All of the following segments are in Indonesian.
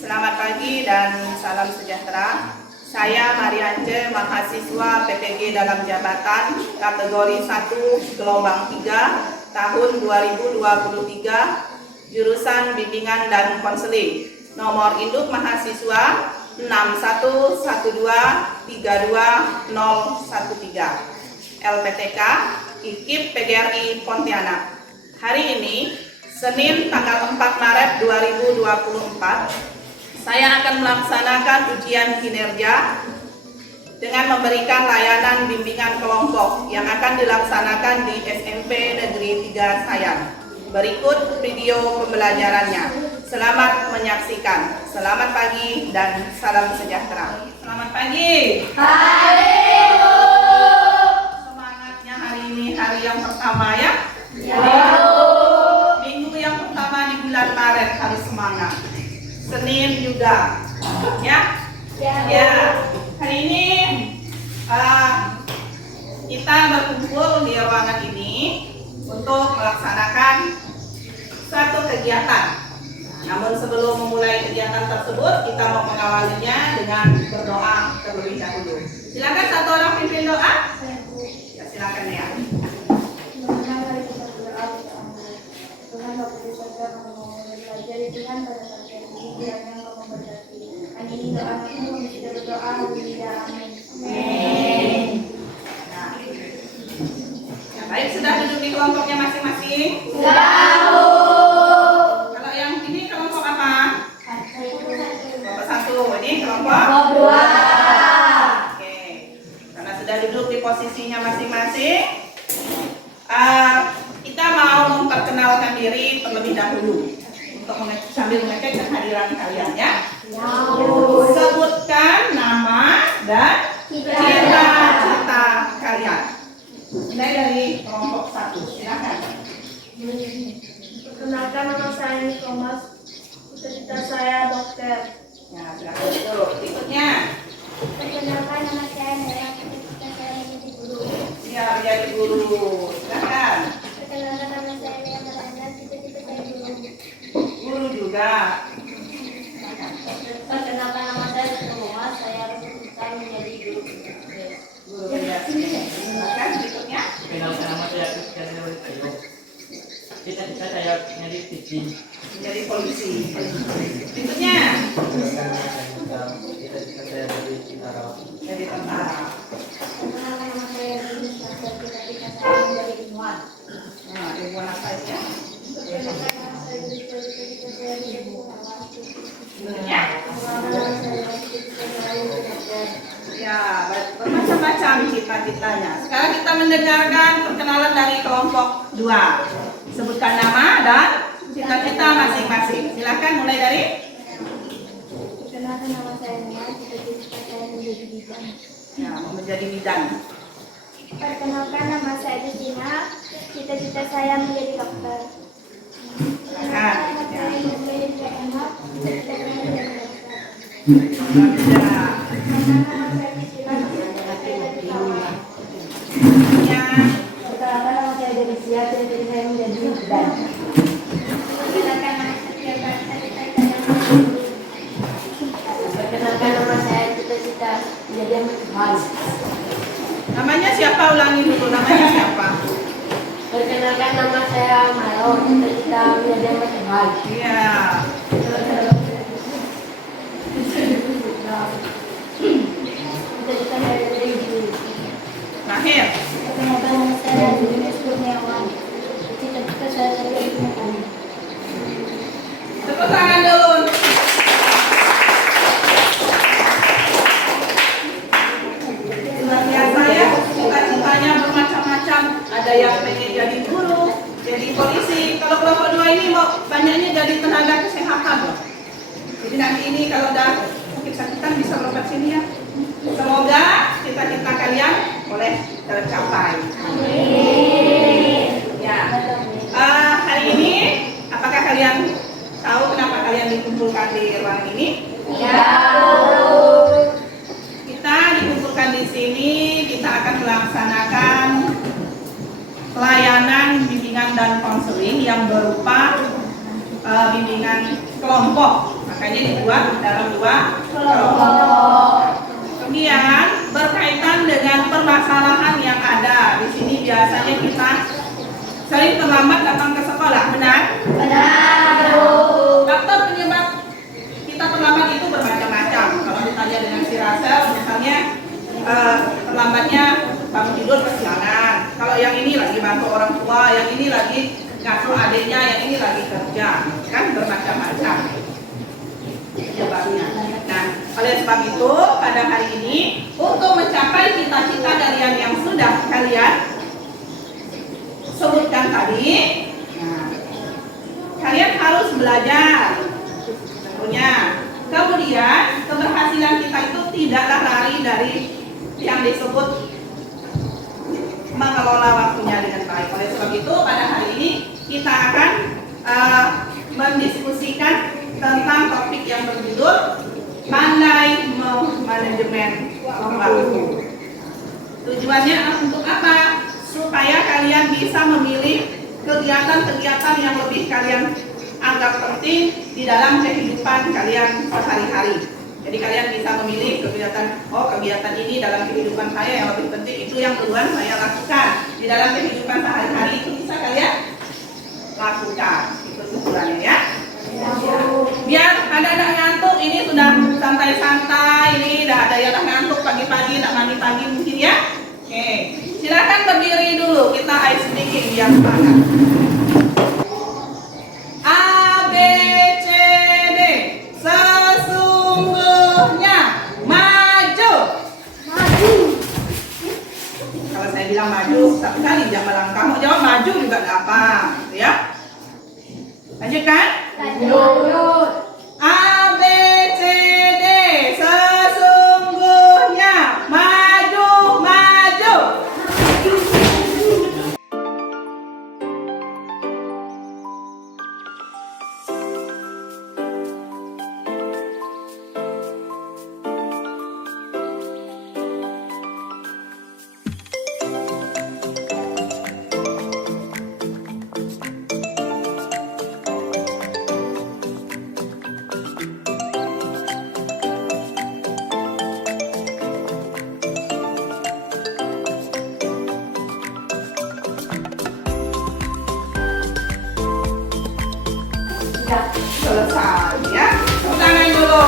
Selamat pagi dan salam sejahtera. Saya Mariance, mahasiswa PPG dalam jabatan kategori 1 gelombang 3 tahun 2023 jurusan bimbingan dan konseling. Nomor induk mahasiswa 611232013. LPTK IKIP PGRI Pontianak. Hari ini Senin tanggal 4 Maret 2024 saya akan melaksanakan ujian kinerja dengan memberikan layanan bimbingan kelompok yang akan dilaksanakan di SMP Negeri 3 Sayan. Berikut video pembelajarannya. Selamat menyaksikan. Selamat pagi dan salam sejahtera. Selamat pagi. Pagi, Bu. Semangatnya hari ini hari yang pertama ya? Ya, Bu. Minggu yang pertama di bulan Maret harus semangat. Senin juga, ya? Ya. Hari ini kita berkumpul di ruangan ini untuk melaksanakan suatu kegiatan. Namun sebelum memulai kegiatan tersebut, kita mau mengawalinya dengan berdoa terlebih dahulu. Silakan satu orang pimpin doa. Ya, silakan ya. Tuhan pada saat ini kiranya Engkau memberkati. Ini doa-Mu kami sudah berdoa. Haleluya. Amin. Nah, ya, baik, sudah duduk di kelompoknya masing-masing? Tahu. Kalau yang ini kelompok apa? Kelompok 1. Ini kelompok? Kelompok 2. Oke. Karena sudah duduk di posisinya masing-masing, kita mau memperkenalkan diri terlebih dahulu untuk sambil mengecek kehadiran kalian ya. Sebutkan nama dan cita-cita kalian. Mulai dari kelompok 1. Silakan. Perkenalkan, nama saya Thomas. Cita-cita saya dokter. Ya, silakan dulu. Berikutnya. Perkenalkan, nama saya Nela. Cita-cita saya menjadi guru. Ya, menjadi guru. Silakan. Perkenalkan, nama saya Lea Marana. Cita-cita saya guru. Guru juga. Perkenalkan, nama saya Thomas. Saya bercita menjadi guru. Guru penjelasan. Silakan berikutnya. Perkenalkan, nama saya Christian Dewario. Cita-cita saya menjadi teaching. Menjadi polisi. Berikutnya. Cita-cita saya menjadi tentara. Jadi tentara. Perkenalkan, nama saya Rinus. Cita-cita saya menjadi ilmuwan. Nah, ilmuwan apa aja? Perkenalkan, nama saya Rinus. Cita-cita saya menjadi wartawan. Berikutnya. Perkenalkan, nama saya Cita-cita saya menjadi dokter. Ya, bermacam-macam cita-citanya. Sekarang kita mendengarkan perkenalan dari kelompok 2. Sebutkan nama dan cita-cita masing-masing. Silakan mulai dari. Perkenalkan, nama saya Nia. Cita-cita saya menjadi bidan. Ya, mau menjadi bidan. Perkenalkan, nama saya Justina. Cita-cita saya menjadi dokter. Silakan. Nama Ya. saya Nurul Ahmad. Cita-cita saya menjadi dokter. Ya. Nama saya Justina. Cita-cita saya menjadi kawan. Ya. Perkenalkan, nama saya Delisia. Cita-cita saya menjadi bidan. Perkenalkan, nama saya Perkenalkan, nama saya cita-cita menjadi ahli. Namanya siapa? Ulangi dulu. Namanya siapa? Perkenalkan, nama saya Maro. Cita-cita menjadi ahli. Iya. Cita-cita saya menjadi guru. Terakhir. Perkenalkan, nama saya Yunus Kurniawan. Cita-cita saya menjadi petani. Tepuk tangan dulu. Luar biasa ya, cita-citanya bermacam-macam. Ada yang pengen jadi guru, jadi polisi. Kalau kelompok 2 ini mau banyaknya jadi tenaga kesehatan loh. Jadi nanti ini kalau udah sakit-sakitan bisa berobat sini ya. Semoga cita-cita kalian boleh tercapai. Ya. Hari ini apakah kalian tahu kenapa kalian dikumpulkan di ruangan ini? Ya. Kita dikumpulkan di sini, kita akan melaksanakan pelayanan bimbingan dan konseling yang berupa bimbingan kelompok Makanya dibuat dalam 2 kelompok. Kemudian berkaitan dengan permasalahan yang ada. Di sini biasanya kita sering terlambat datang ke sekolah, benar? Benar. Faktor penyebab kita terlambat itu bermacam-macam. Kalau ditanya dengan si Rasel, misalnya terlambatnya bangun tidur kesiangan. Kalau yang ini lagi bantu orang tua, yang ini lagi ngasuh adiknya, yang ini lagi kerja, kan bermacam-macam penyebabnya. Nah, oleh sebab itu pada hari ini untuk mencapai cita-cita kalian yang sudah kalian sebutkan tadi, nah, kalian harus belajar tentunya. Kemudian keberhasilan kita itu tidaklah lari dari yang disebut mengelola waktunya dengan baik. Oleh sebab itu pada hari ini kita akan mendiskusikan tentang topik yang berjudul pandai manajemen waktu. Tujuannya untuk apa? Supaya kalian bisa memilih kegiatan-kegiatan yang lebih kalian anggap penting di dalam kehidupan kalian sehari-hari. Jadi kalian bisa memilih kegiatan ini dalam kehidupan saya yang lebih penting, itu yang duluan saya lakukan di dalam kehidupan sehari-hari, itu bisa kalian lakukan. Itu tujuannya ya. Biar anak-anak ngantuk, ini sudah santai-santai, ini udah ada yang ngantuk pagi-pagi, nak mandi pagi mungkin ya. Oke, silakan berdiri dulu, kita ice breaking biar semangat. A, B, C, D. Sesungguhnya maju. Maju. Kalau saya bilang maju, tapi kali jangan melangkah, mau jawab maju juga nggak apa, ya. Lanjutkan. Lanjut. A, B, C, D. Sesungguhnya maju, maju. Selesai ya. Tepuk tangan dulu.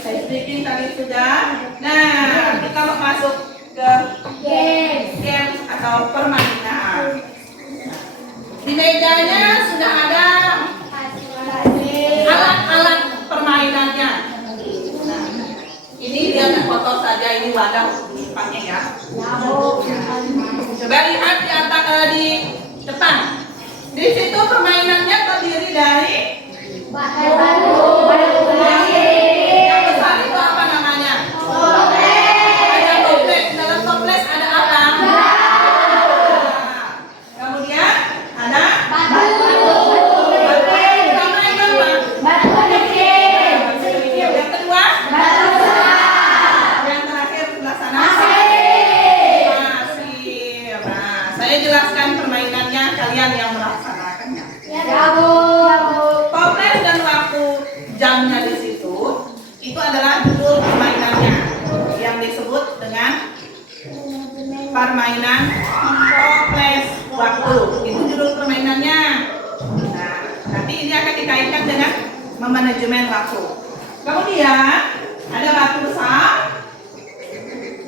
Saya bikin tadi sudah. Nah, kita mau masuk ke game atau permainan. Di mejanya sudah ada alat-alat permainannya. Ini dia foto saja, ini wadah menyimpannya ya. Coba lihat di atas di depan. Di situ permainannya terdiri dari yang besar itu apa namanya? Ada toples. Dalam toples ada apa? Kemudian ada yang kedua. Saya jelaskan permainannya, kalian yang melaksanakannya. Toples dan waktu jamnya di situ, itu adalah judul permainannya yang disebut dengan permainan toples waktu. Itu judul permainannya. Nah, nanti ini akan dikaitkan dengan memanajemen waktu. Kemudian ada batu besar,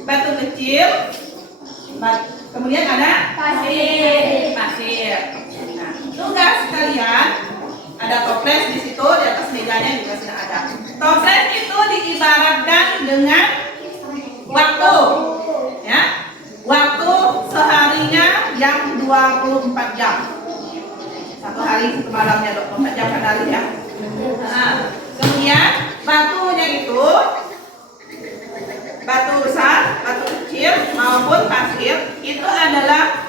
batu kecil, kemudian ada pasir. Nah, tugas kalian ada toples di situ, di atas mejanya juga sudah ada. Toples itu diibaratkan dengan waktu, ya, waktu seharinya yang 24 jam. Satu hari satu malamnya 24 jam kan hari ya. Nah, kemudian batunya itu batu besar, batu kecil maupun pasir, itu adalah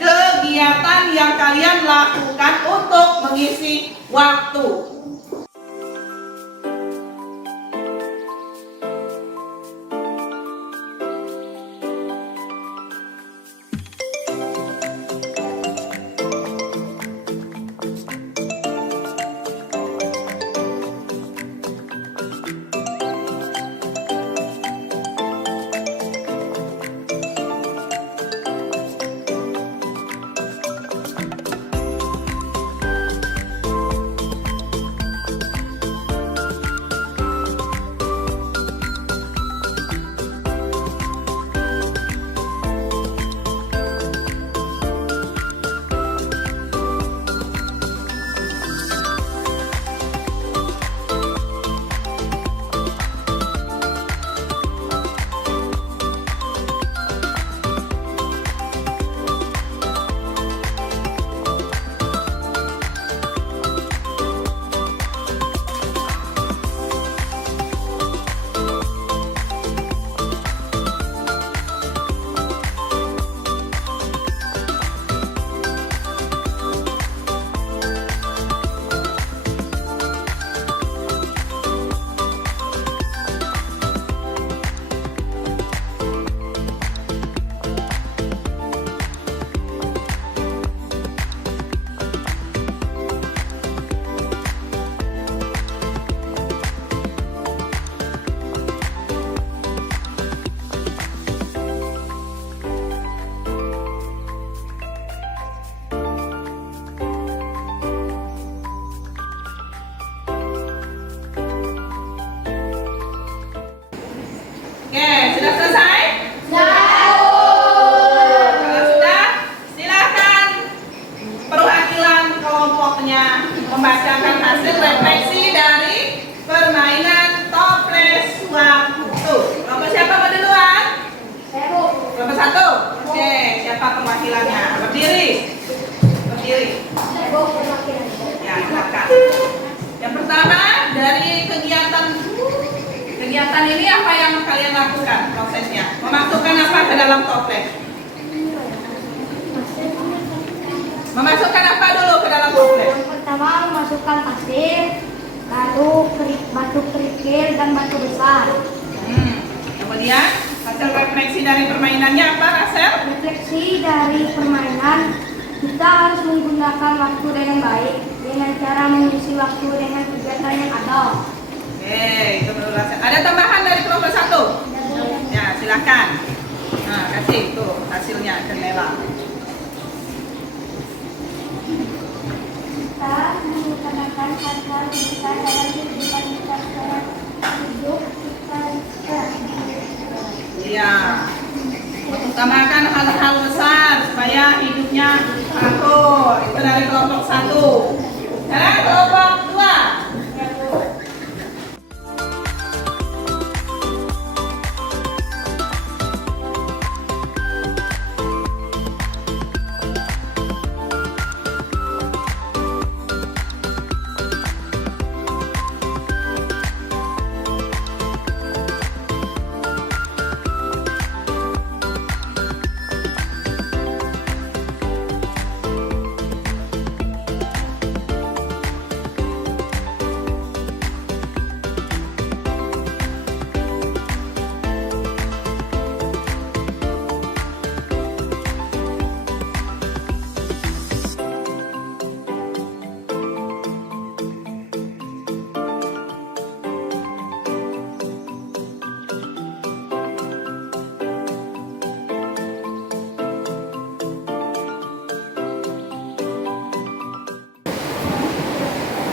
kegiatan yang kalian lakukan untuk mengisi waktu. kegiatan ini apa yang kalian lakukan prosesnya? Memasukkan apa ke dalam toples? Memasukkan apa dulu ke dalam toples? Yang pertama memasukkan pasir, lalu batu kerikil dan batu besar. Kemudian hasil refleksi dari permainannya apa, Rasel? Refleksi dari permainan, kita harus menggunakan waktu dengan baik dengan cara mengisi waktu dengan kegiatan yang ada. Oke, itu menurut Rasel. Ada tambahan dari kelompok 1? Ya, silakan. Nah, kasih tuh hasilnya ke Nela. Kita mengutamakan hal-hal besar dalam kehidupan kita secara hidup kita. Iya. Utamakan hal-hal besar supaya hidupnya akur. Itu dari kelompok 1. Sekarang kelompok 2.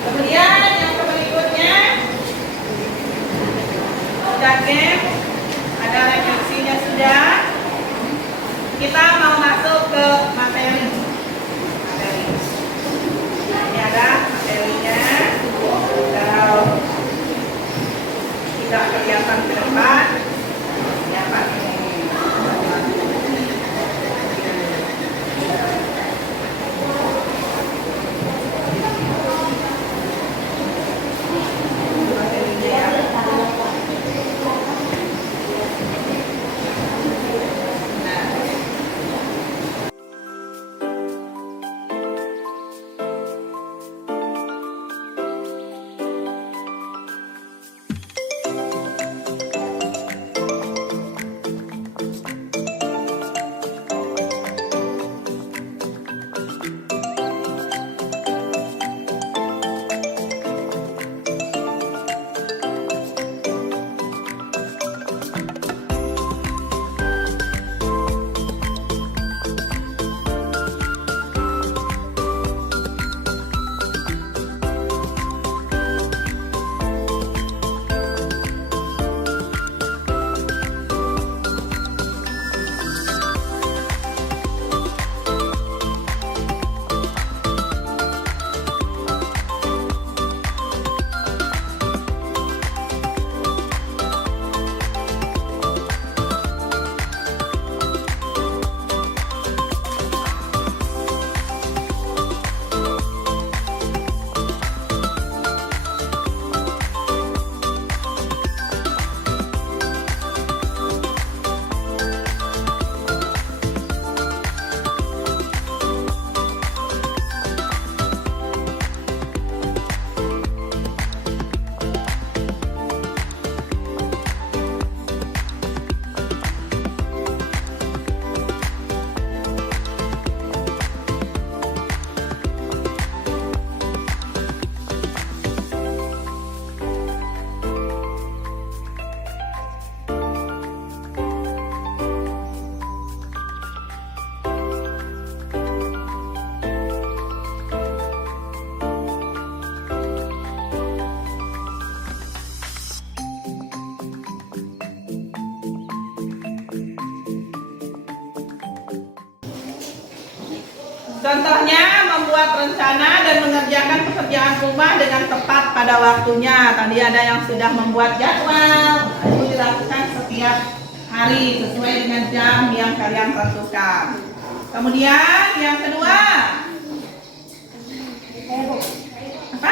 Kemudian yang berikutnya udah game, ada refleksinya sudah. Kita mau masuk ke materi. Nah, ini ada materinya. Kalau tidak kelihatan ke depan, ya Pak. Contohnya membuat rencana dan mengerjakan pekerjaan rumah dengan tepat pada waktunya. Tadi ada yang sudah membuat jadwal, itu dilakukan setiap hari sesuai dengan jam yang kalian tentukan. Kemudian yang kedua, apa?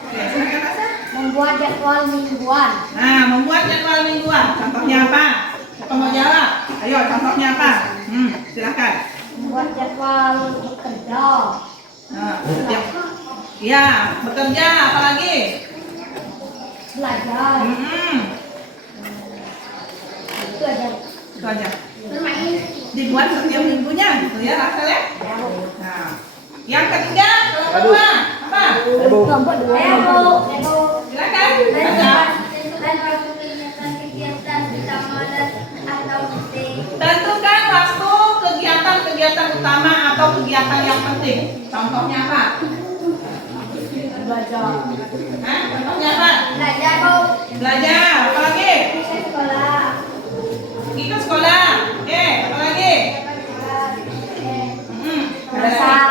Oke, silakan Asa. Membuat jadwal mingguan. Nah, membuat jadwal mingguan. Contohnya apa? Siapa mau jawab? Ayo, contohnya apa? Silakan. Membuat jadwal bekerja. Nah, ya, bekerja, apalagi? Belajar. Itu aja. Itu aja. Bermain. Dibuat setiap minggunya, gitu ya, Rafael ya? Nah, yang ketiga, kalau kedua, apa? Kelompok dua. Silakan. Tentukan waktu kegiatan-kegiatan utama atau kegiatan yang penting. Contohnya apa? Belajar. Hah? Contohnya apa? Belajar, Bu. Belajar, apa lagi? Bisa sekolah. Pergi ke sekolah. Apa lagi? Ada lagi? Masak.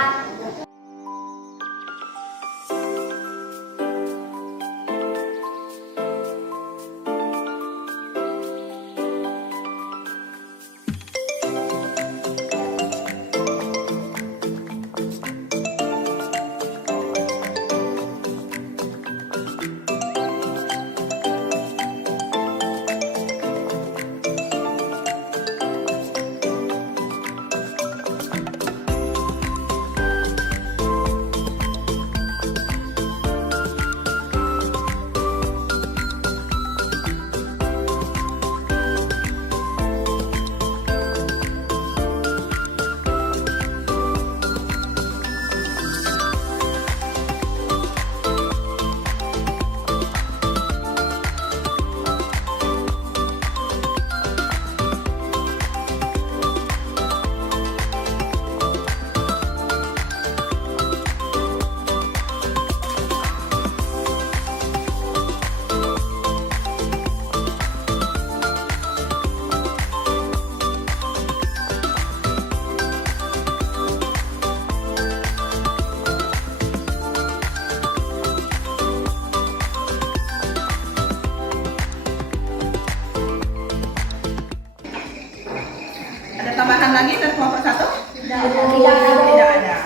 Ada tambahan lagi dari kelompok satu? Tidak ada. Tidak ada.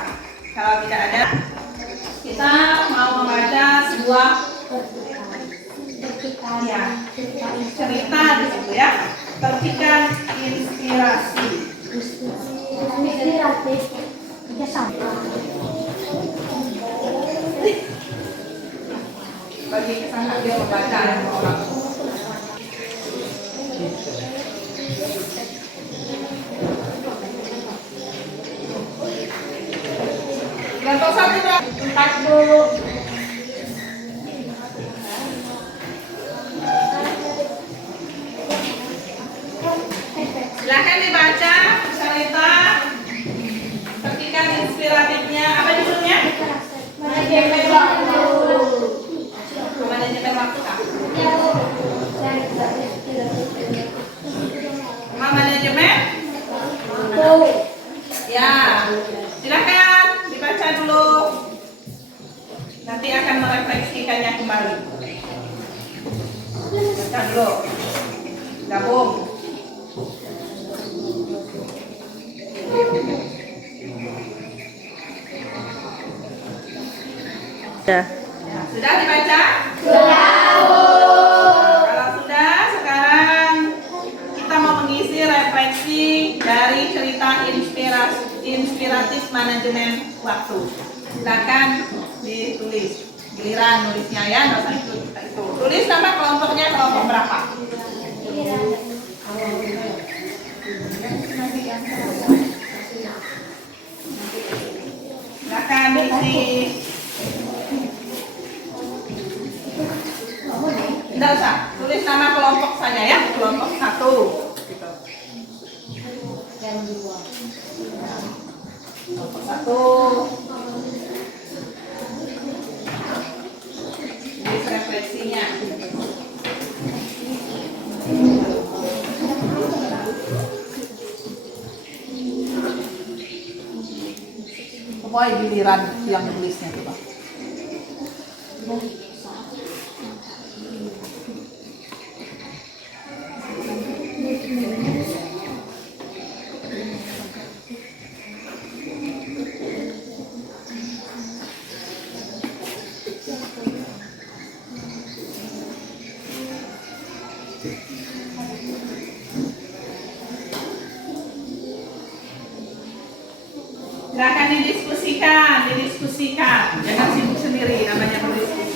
Kalau tidak ada, kita mau membaca sebuah ya, cerita di situ ya. Percikan inspirasi. Inspiratif. Kita sampah. Bagi kesana dia membaca orang. Kelompok satu empat dulu. Silahkan dibaca cerita percikan inspiratifnya. Apa judulnya? Manajemen waktu. Manajemen waktu kah? Manajemen? Ya, silakan dibaca dulu. Nanti akan merefleksikannya kembali. Baca dulu. Gabung. Ya, sudah dibaca? Kalau sudah, sekarang kita mau mengisi refleksi dari cerita inspiratif manajemen waktu. Silakan ditulis. Giliran nulisnya ya, nggak usah itu. Tulis nama kelompoknya, kelompok berapa? Silakan diisi. Tidak usah, tulis nama kelompok saja ya, kelompok satu. Kelompok satu. Tulis refleksinya. Pokoknya giliran yang tulisnya coba. Silakan didiskusikan. Jangan sibuk sendiri, namanya berdiskusi.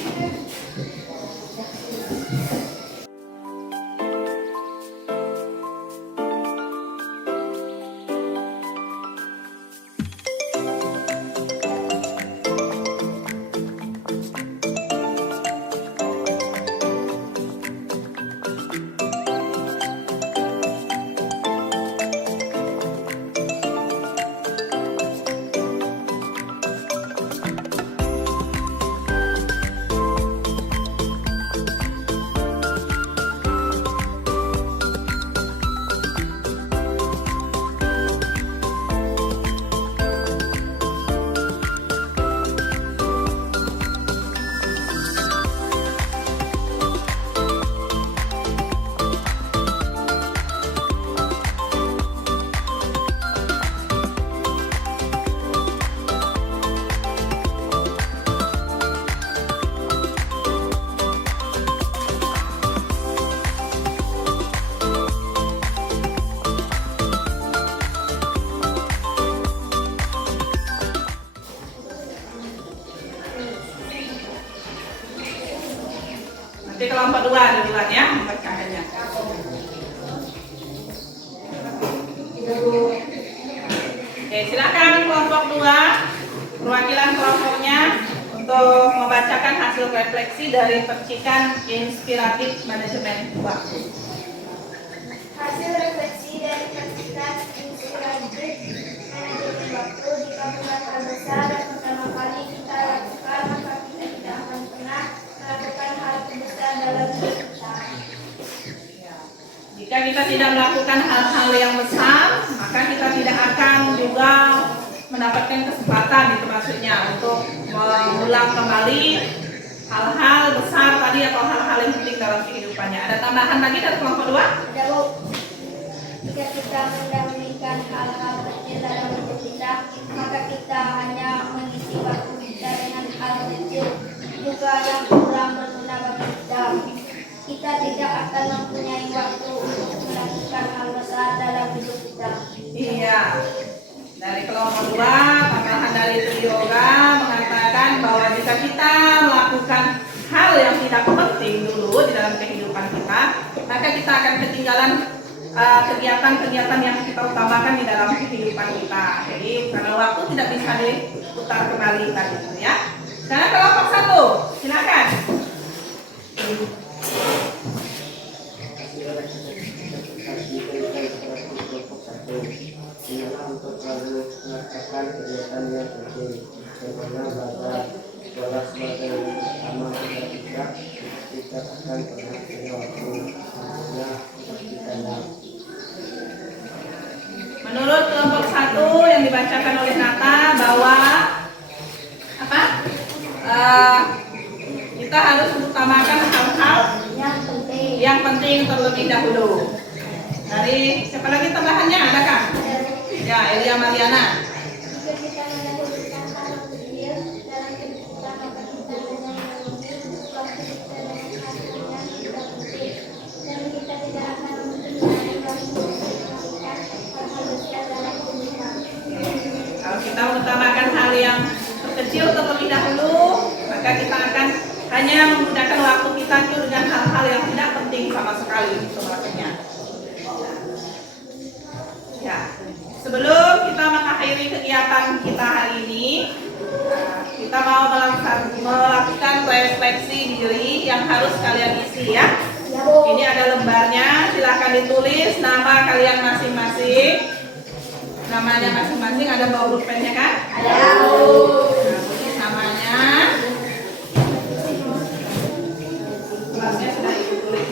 Nanti kelompok 2 duluan ya membacakannya. Oke, silakan kelompok 2 perwakilan kelompoknya untuk membacakan hasil refleksi dari percikan inspiratif manajemen waktu. Hasil refleksi dari percikan inspiratif manajemen waktu jika benar besar dan pertama kali kita lakukan, maka kita tidak akan pernah melakukan hal terbesar dalam hidup kita. Jika kita tidak melakukan hal-hal yang besar, maka kita tidak akan juga mendapatkan kesempatan, itu maksudnya, untuk mengulang kembali hal-hal besar tadi atau hal-hal yang penting dalam kehidupannya. Ada tambahan lagi dari kelompok 2? Ada, Bu. Jika kita mendahulukan hal-hal kecil dalam hidup kita, maka kita hanya mengisi waktu kita dengan hal kecil juga yang kurang berguna bagi kita. Kita tidak akan mempunyai waktu untuk melakukan hal besar dalam hidup kita. Iya. Dari kelompok 2, tambahan dari Yoga mengatakan bahwa jika kita melakukan hal yang tidak penting dulu di dalam kehidupan kita, maka kita akan ketinggalan kegiatan-kegiatan yang kita utamakan di dalam kehidupan kita. Jadi karena waktu tidak bisa diputar kembali tadi itu ya. Sekarang kelompok 1, silakan. Inilah untuk selalu melakukan kegiatan yang penting. Contohnya belajar bola sebagai yang pertama kita akan pernah punya waktu selanjutnya kita. Menurut kelompok 1 yang dibacakan oleh Nata bahwa apa? Kita harus mengutamakan hal-hal yang penting terlebih dahulu. Dari siapa lagi tambahannya? Adakah? Ya, Elia Mariana. Jika kita mendahulukan hal kecil dalam hidup kita, maka kita hanya mengisi waktu kita dengan hal yang tidak penting, dan kita tidak akan mempunyai waktu untuk melakukan hal-hal besar dalam hidup kita. Kalau kita mengutamakan hal yang kecil terlebih dahulu, maka kita akan hanya menggunakan waktu kita itu dengan hal-hal yang tidak penting sama sekali, itu maksudnya. Ya, sebelum kita mengakhiri kegiatan kita hari ini, kita mau melakukan refleksi diri yang harus kalian isi ya. Ini ada lembarnya, silahkan ditulis nama kalian masing-masing. Namanya masing-masing, ada bawa pulpennya kan? Ada. Nah, tulis namanya. Kelasnya sudah ibu tulis.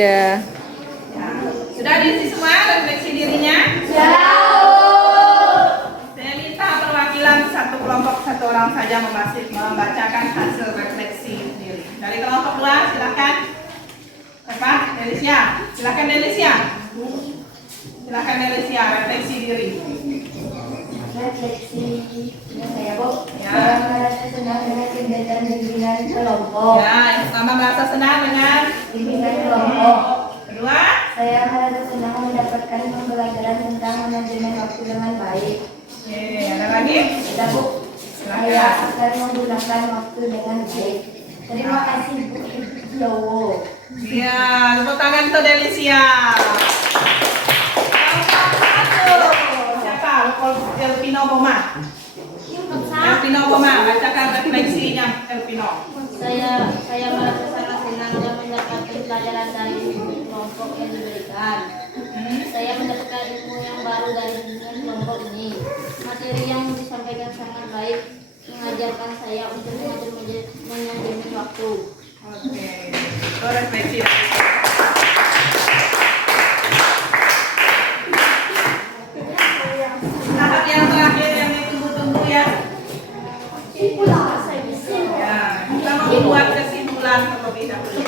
Ya. Ya. Sudah diisi semua refleksi dirinya? Saya minta perwakilan satu kelompok satu orang saja membacakan hasil refleksi diri. Dari kelompok 2 silakan. Apa? Delicia. Silakan Delicia. Silakan Delicia refleksi diri. Refleksi saya, Bu. Ya. Saya merasa senang dengan kegiatan bimbingan kelompok. Ya, yang pertama merasa senang dengan Bimbingan kelompok. kedua. Saya merasa senang mendapatkan pembelajaran tentang manajemen waktu dengan baik. Oke, ada lagi? Kita, Bu, saya akan menggunakan waktu dengan baik. Terima kasih, Bu. Jowo. Iya, tepuk tangan untuk Delicia. Kelompok 1. Siapa? Elpino Boma. Elpino Boma, bacakan refleksinya Elpino. Saya merasa sangat senang dan mendapatkan pelajaran dari kelompok yang diberikan. Saya mendapatkan ilmu yang baru dari bimbingan kelompok ini. Materi yang disampaikan sangat baik, mengajarkan saya untuk mengatur manajemen waktu. Oke, itu refleksi. Tahap yang terakhir yang ditunggu-tunggu ya. Ya, kita membuat kesimpulan terlebih dahulu.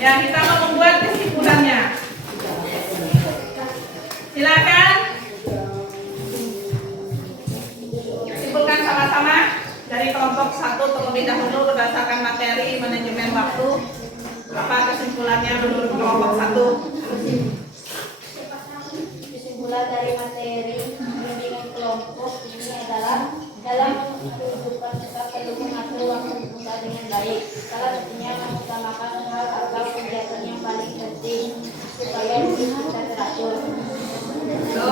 Ya, kita mau membuat kesimpulannya. Silakan simpulkan sama-sama dari kelompok 1 terlebih dahulu berdasarkan materi manajemen waktu. Apa kesimpulannya menurut kelompok 1? Kesimpulan dari materi bimbingan kelompok ini adalah dalam kehidupan kita perlu mengatur waktu kita dengan baik. Salah satunya mengutamakan hal atau kegiatan yang paling penting supaya hidup kita teratur. Itu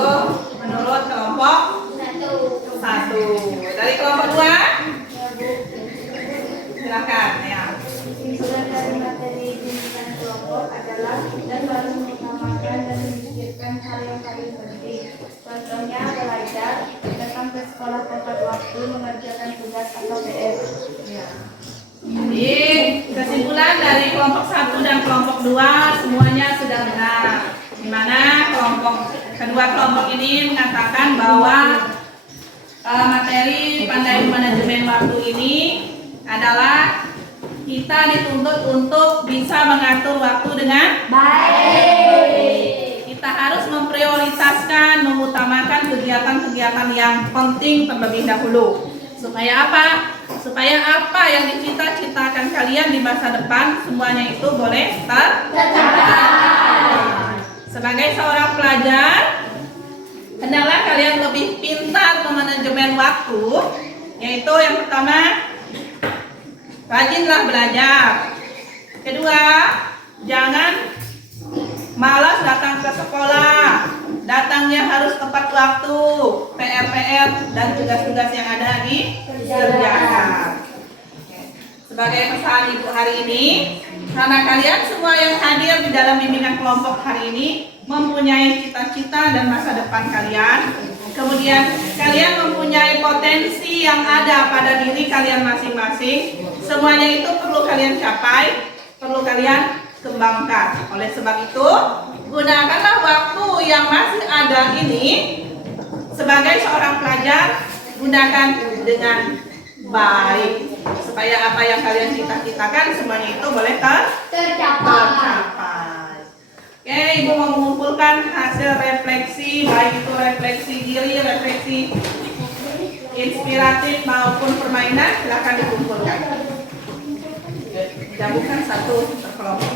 menurut kelompok 1. Dari kelompok 2? Silakan ya. Kesimpulan dari materi bimbingan kelompok adalah kita selalu mengutamakan dan memikirkan hal yang paling penting. Contohnya belajar, datang ke sekolah tepat waktu, mengerjakan tugas atau PR. Ya. Jadi kesimpulan dari kelompok 1 dan kelompok 2 semuanya sudah benar. Di mana kedua kelompok ini mengatakan bahwa materi pandai manajemen waktu ini adalah kita dituntut untuk bisa mengatur waktu dengan baik. Kita harus memprioritaskan, mengutamakan kegiatan-kegiatan yang penting terlebih dahulu. Supaya apa? Supaya apa yang dicita-citakan kalian di masa depan semuanya itu boleh tercapai. Sebagai seorang pelajar, hendaklah kalian lebih pintar memanajemen waktu, yaitu yang pertama, rajinlah belajar. Kedua, jangan malas datang ke sekolah. Datangnya harus tepat waktu. PR-PR dan tugas-tugas yang ada dikerjakan. Sebagai pesan ibu hari ini, karena kalian semua yang hadir di dalam bimbingan kelompok hari ini mempunyai cita-cita dan masa depan kalian. Kemudian kalian mempunyai potensi yang ada pada diri kalian masing-masing. Semuanya itu perlu kalian capai, perlu kalian kembangkan. Oleh sebab itu, gunakanlah waktu yang masih ada ini sebagai seorang pelajar, gunakan dengan baik supaya apa yang kalian cita-citakan semuanya itu boleh tercapai. Oke, Ibu mau mengumpulkan hasil refleksi, baik itu refleksi diri, refleksi inspiratif maupun permainan, silakan dikumpulkan. Gabungkan satu terkelompok.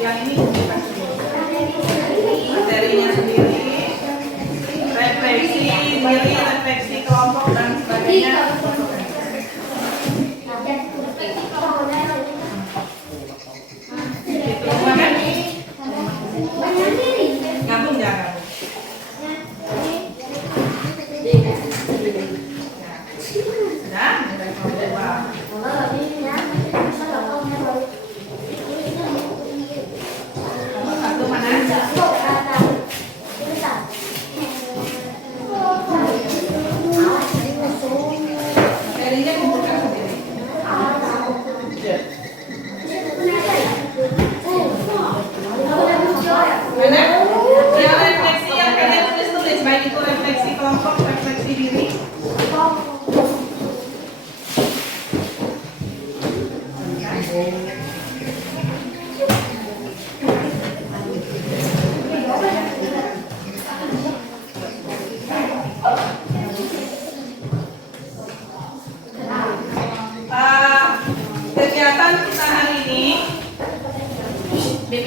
Yang ini bukan materinya sendiri, refleksi diri, refleksi kelompok dan sebagainya. Gabung ya, gabung. Sudah, dari kelompok 2. Kelompok 1 mana?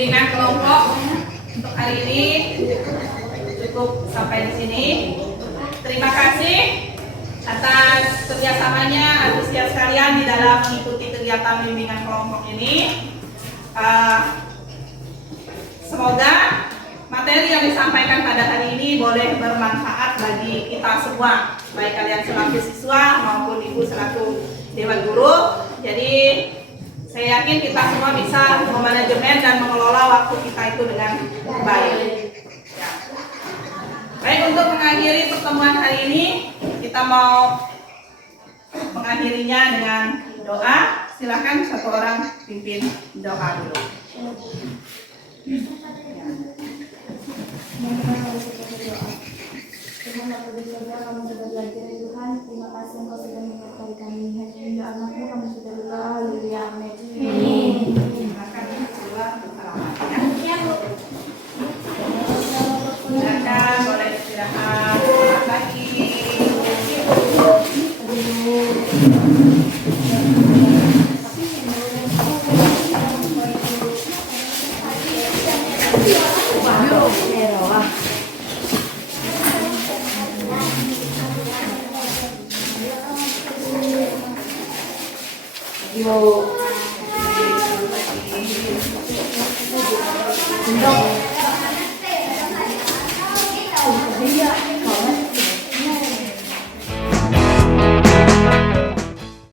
bimbingan kelompok untuk hari ini cukup sampai di sini. Terima kasih atas kerjasamanya antusias kalian di dalam mengikuti kegiatan bimbingan kelompok ini. Semoga materi yang disampaikan pada hari ini boleh bermanfaat bagi kita semua, baik kalian selaku siswa maupun ibu selaku dewan guru. Jadi saya yakin kita semua bisa memanajemen dan mengelola waktu kita itu dengan baik. Ya. Baik, untuk mengakhiri pertemuan hari ini, kita mau mengakhirinya dengan doa. Silakan satu orang pimpin doa dulu. Tuhan aku bersyukur kami sudah belajar dari Tuhan. Terima kasih Engkau sudah menyertai kami. Hanya anakmu kami sudah berdoa. Haleluya. Amin. Silakan berdua bersalaman ya. Silakan boleh istirahat. Selamat pagi. Yo.